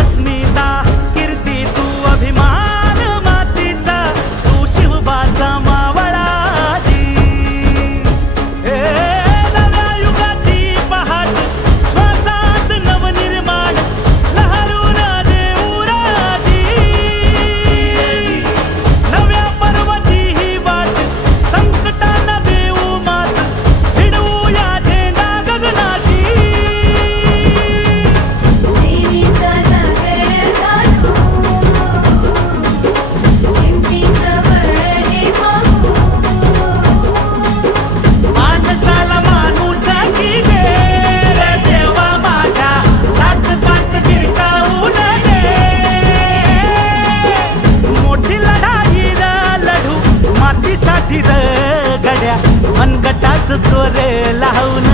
अस्मिता कीर्ती तू अभिमान मातीचा तू शिवबाचा मावळाजी नव्या युगाची पहाट श्वासात नवनिर्माण लहरून देऊ राजी नव्या पर्वाची ही वाट संकटांना देऊ मात भिडवू या झेंडा गगनाशी देवीचा जागर काढू हिमतीचं बळ हे पाहू माणसाला माणूस की दे रे देवा माझ्या सात पात गिरकावून दे मोठी लढाई र लढू मातीसाठी र गड्या मनगटाच जोर लावून